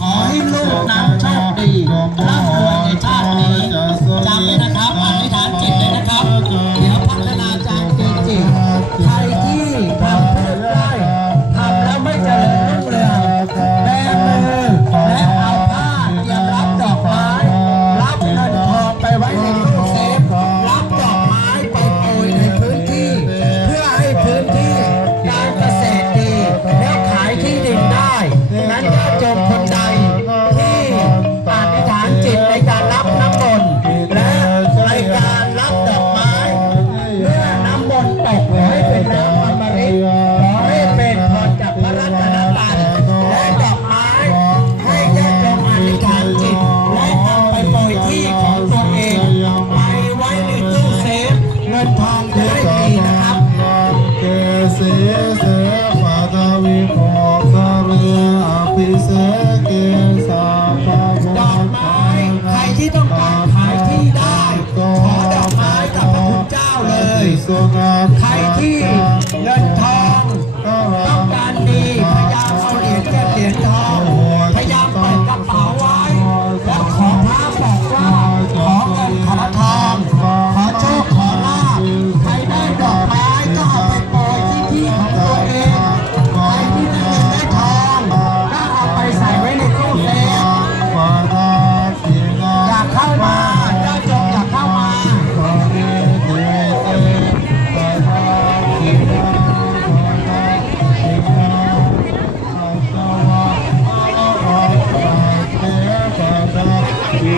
ขอให้ลูกนั้นโชคดีร่ำรวยในชาตินี้ เสเสปาตาวิโภคเรอภิเสเกสาปะดอกไม้ใครที่ต้องการขายที่ได้ขอดอกไม้กับพระคุณเจ้าเลยใครที่เงินทองต้องการดีพยายามเอาเหรียญแก่เหรียญทอง ขอ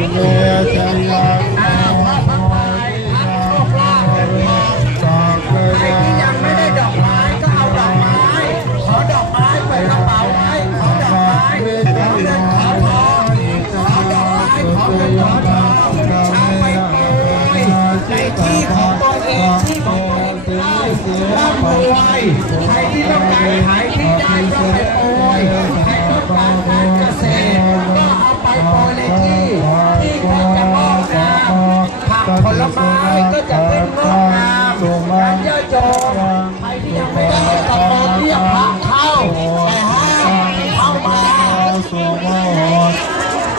เงินขอทองขอดอกไม้ขอเงินขอทองเอาไปโปรยในที่ของตัวเองที่ของตัวเองได้ร่ำรวยใคร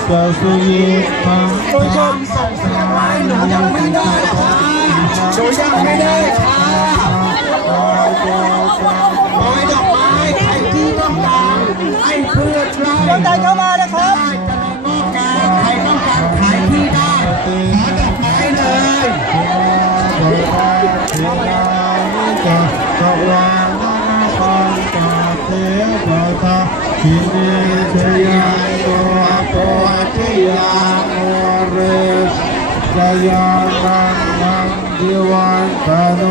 จะสุยิพังผู้ชมส่งเสียงไว้หนูยังไม่ได้ค่ะหนูยังไม่ได้ค่ะโอ้ยดอกไม้ใครที่ต้องการให้เพื่อนไร่เดินใจเข้ามานะครับได้จะได้งอกงามใครต้องการขายที่ได้ขอดอกไม้เลยทินานิกะสวานาปันตาเทปทาทิเนชย สยานังมังดิวันตโน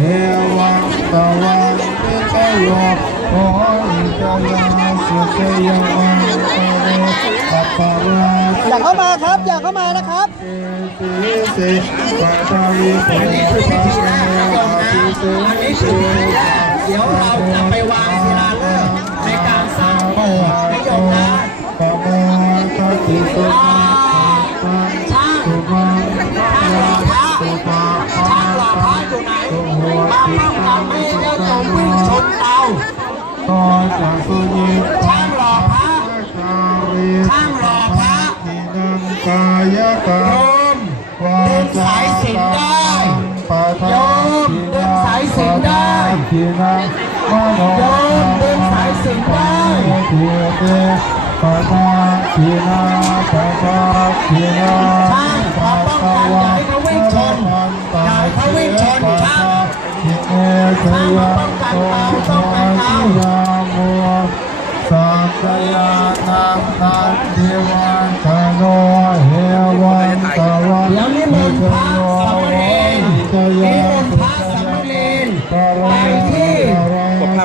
เฮวันตวันนิกโยโพนิกยาสุเกยมังตโนปัปปะราอยากเข้ามาครับ อยากเข้ามานะครับอันนี้คือพิธีแรกนะโยมนะอันนี้คือพิธีแรกเดี๋ยวเราจะไปวางศิลาฤกษ์ในการสร้างโบสถ์นะโยมนะอ่าช่ นเตาช่างหล่อพระช่างหล่อพระทีนังกายกรรมมดึงสายสินได้โยมดึงสายสินได้โยมดึงสายสินได้ปะทาทีนาปะทาทีนาช่างขอป้องกันอย่าให้เขาวิ่งชนอย่าให้เขาวิ่งชนช่างทิเอชยาโตโตทิ ยาโมสัมปยานังนันทิวันทโนเฮวันตวันเดี๋ยวนิมนต์พระสามเณรนิมนต์พระสามเณรไปที่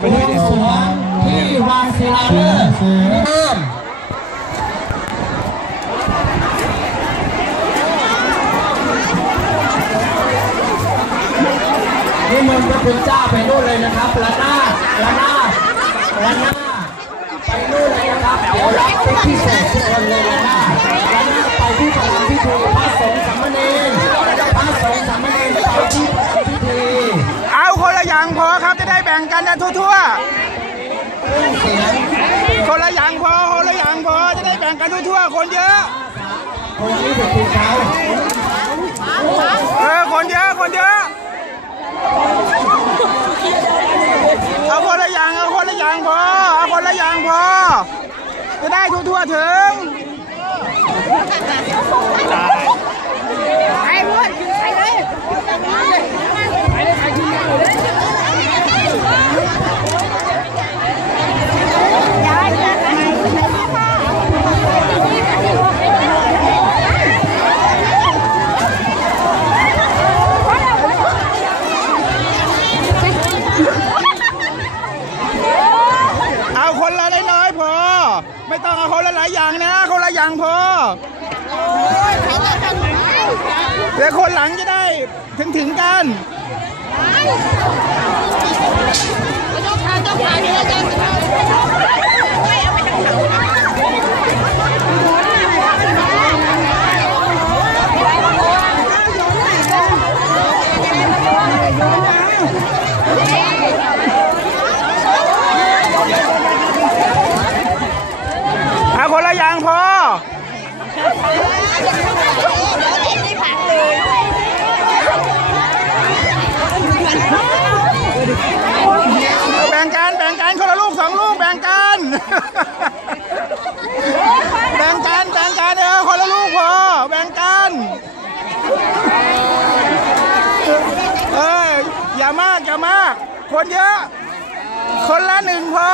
บวงสรวงที่วางศิลาฤกษ์เริ่มนิมนต์พระคุณเจ้าไปนู่นเลยนะครับละนาดละนาด วันหน้าไปนู่นเลยนะครับเดี๋ยวรับไปที่สองทุกคนเลยนะวันหน้าไปที่ประธานพิธีพระสงฆ์สามเณรพระสงฆ์สามเณรไปที่ประธานพิเอาคนละอย่างพอครับจะได้แบ่งกันได้ทั่วๆคนละอย่างพอคนละอย่างพอจะได้แบ่งกันทั่วๆคนเยอะคนเป็เออคนเยอะคนเยอะ เดี๋ยวคนหลังจะได้ถึงถึงกันยกขาจ้าขาเดียวจะ แบ่งกันแบ่งกันเออคนละลูกพอแบ่งกันเอ้ยอย่ามากอย่ามาก คนเยอะ คนละหนึ่งพอ